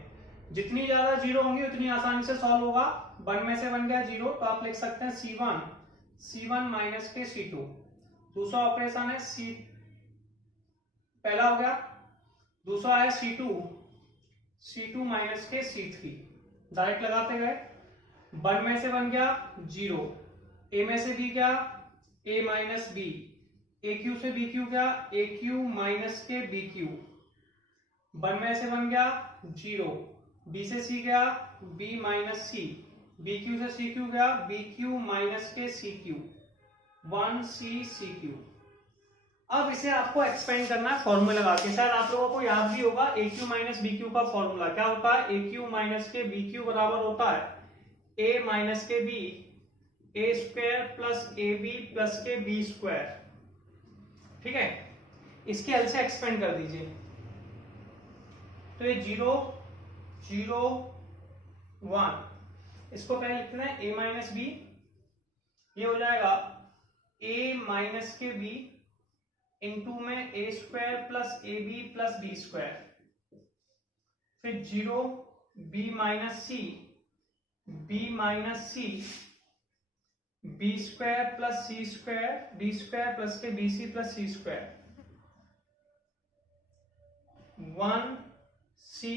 जितनी ज्यादा जीरो होंगी उतनी आसानी से सॉल्व होगा। 1 में से 1 गया 0 तो आप लिख सकते हैं C1 माइनस के C2। दूसरा ऑपरेशन है पहला हो गया, दूसरा है C2 माइनस के C3, डायरेक्ट लगाते गए। 1 में से 1 गया 0, a में से b गया a माइनस बी, AQ से BQ गया AQ माइनस के BQ। 1 में से 1 गया 0, b से c गया b माइनस सी, BQ से CQ गया BQ माइनस के CQ, 1c CQ। अब इसे आपको एक्सपेंड करना है फॉर्मूला लगा के। शायद आप लोगों को याद भी होगा AQ माइनस BQ का फॉर्मूला क्या होता है, AQ माइनस के BQ बराबर होता है a माइनस के b a square plus AB plus के b स्क्वायर। ठीक है, इसके एल से एक्सपेंड कर दीजिए तो ये 0 0 1, इसको पहले लिखना है a माइनस बी ये हो जाएगा a माइनस के b इंटू में a square plus a B plus b square, फिर 0 b minus c, b minus c, b square plus c square, B square plus के B C plus c square, 1 c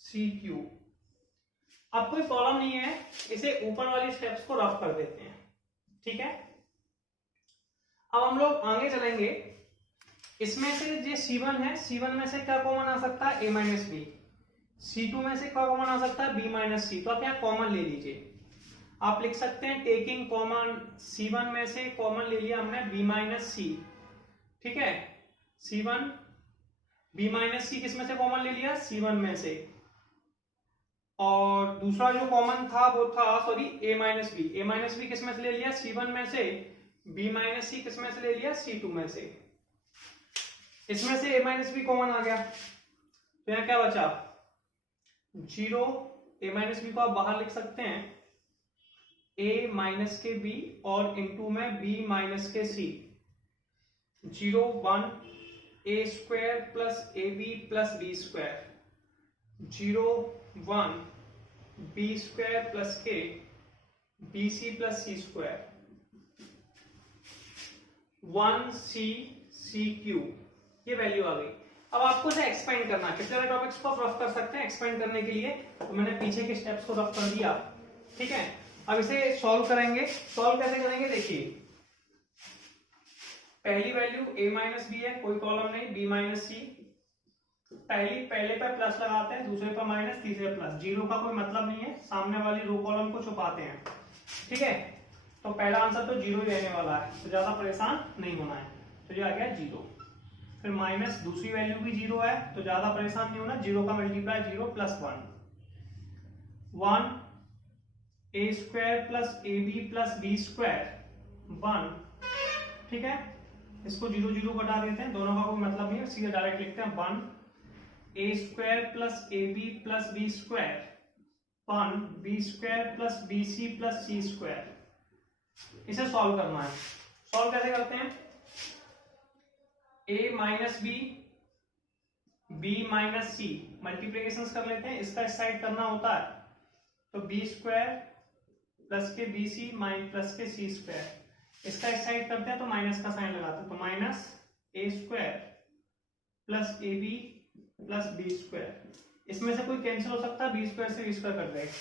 c cube. अब कोई problem नहीं है, इसे ऊपर वाली steps को रफ कर देते हैं, ठीक है। अब हम लोग आगे चलेंगे, इसमें से जो C1 है, C1 में से क्या कॉमन आ सकता है, a माइनस बी, C2 में से क्या कॉमन आ सकता है, b माइनस सी। तो आप यहाँ कॉमन ले लीजिए, आप लिख सकते हैं टेकिंग कॉमन, C1 में से कॉमन ले लिया हमने b माइनस सी, ठीक है। C1 b माइनस सी किस में से कॉमन ले लिया, C1 में से, और दूसरा जो कॉमन था वो था सॉरी a माइनस बी किस में से ले लिया, C1 में से, b माइनस सी किस में से ले लिया, C2 में से। इसमें से a माइनस बी कॉमन आ गया, तो यहाँ क्या बचा, 0, a माइनस बी को आप बाहर लिख सकते हैं, a माइनस के b और इंटू में b माइनस के c, 0 1 a square plus a B plus b square, 0 1 b square plus के B C plus c square, 1 c c cube. ये वैल्यू आ गई। अब आपको इसे एक्सपेंड करना है, कितने टॉपिक्स को आप रफ कर सकते हैं एक्सपेंड करने के लिए, तो मैंने पीछे के स्टेप्स को रफ कर दिया, ठीक है। अब इसे सॉल्व करेंगे, सॉल्व कैसे करेंगे देखिए, पहली वैल्यू a माइनस बी है, कोई कॉलम नहीं, b माइनस सी, पहले पर प्लस लगाते हैं, दूसरे पर माइनस, तीसरे प्लस, जीरो का कोई मतलब नहीं है, सामने वाली रो कॉलम को छुपाते हैं, ठीक है। तो पहला आंसर तो जीरो ही रहने वाला है, तो ज्यादा परेशान नहीं होना है, तो ये आ गया जीरो। फिर माइनस दूसरी वैल्यू भी जीरो है, तो ज्यादा परेशान नहीं होना, जीरो का multiply zero plus 1, 1 a square plus a B plus b square 1, ठीक है। इसको जीरो जीरो घटा देते हैं, दोनों का कोई मतलब नहीं है, सीधे डायरेक्ट लिखते हैं 1 a square plus a B plus b square 1 b square plus B C plus c square. इसे सॉल्व करना है, सॉल्व कैसे करते हैं, a minus b minus c, multiplication कर लेते हैं, इसका इस साइड करना होता है, तो बी स्क्वायर प्लस के बी सी प्लस के सी स्क्वायर, इसका इस साइड करते हैं तो माइनस का साइन लगाते हैं, तो minus A square plus a B plus b square, इसमें से कोई कैंसिल हो सकता है, बी स्क्वायर से बी स्क्वायर कर देगा।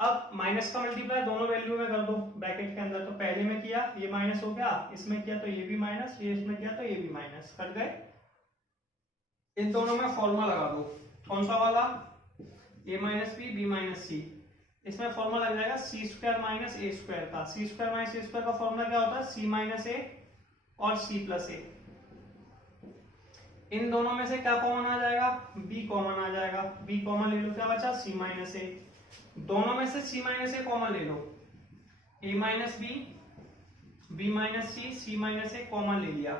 अब माइनस का मल्टीप्लाई दोनों वैल्यू में कर दो ब्रैकेट के अंदर, तो पहले में किया ये माइनस हो गया, इसमें किया तो ये भी माइनस, ये इसमें किया तो ये भी माइनस, कट गए। इन दोनों में फॉर्मूला लगा दो, कौन सा वाला, a माइनस बी माइनस सी, इसमें फॉर्मूला लग जाएगा सी स्क्वायर माइनस ए स्क्वायर का, सी स्क्वायर माइनस ए स्क्वायर का फॉर्मूला क्या होता है, सी माइनस ए और सी प्लस ए। इन दोनों में से क्या कॉमन आ जाएगा, b कॉमन आ जाएगा, b कॉमन ले लो, क्या बचा सी माइनस ए, दोनों में से सी माइनस ए कॉमन ले लो, a minus b minus c minus a common ले लिया,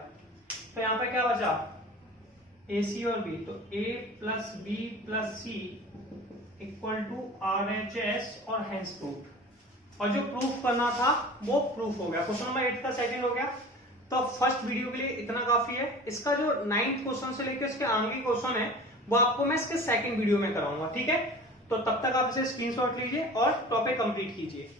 तो यहाँ पे क्या बचा, ए सी और b, तो a plus b plus c equal to RHS और हेंस प्रूफ। और जो प्रूफ करना था वो प्रूफ हो गया, क्वेश्चन नंबर 8 का सेकंड हो गया। तो अब फर्स्ट वीडियो के लिए इतना काफी है, इसका जो 9th क्वेश्चन से लेकर इसके आगे क्वेश्चन है वो आपको मैं इसके सेकंड वीडियो में कराऊंगा, ठीक है। तो तब तक आप इसे स्क्रीनशॉट लीजिए और टॉपिक कंप्लीट कीजिए।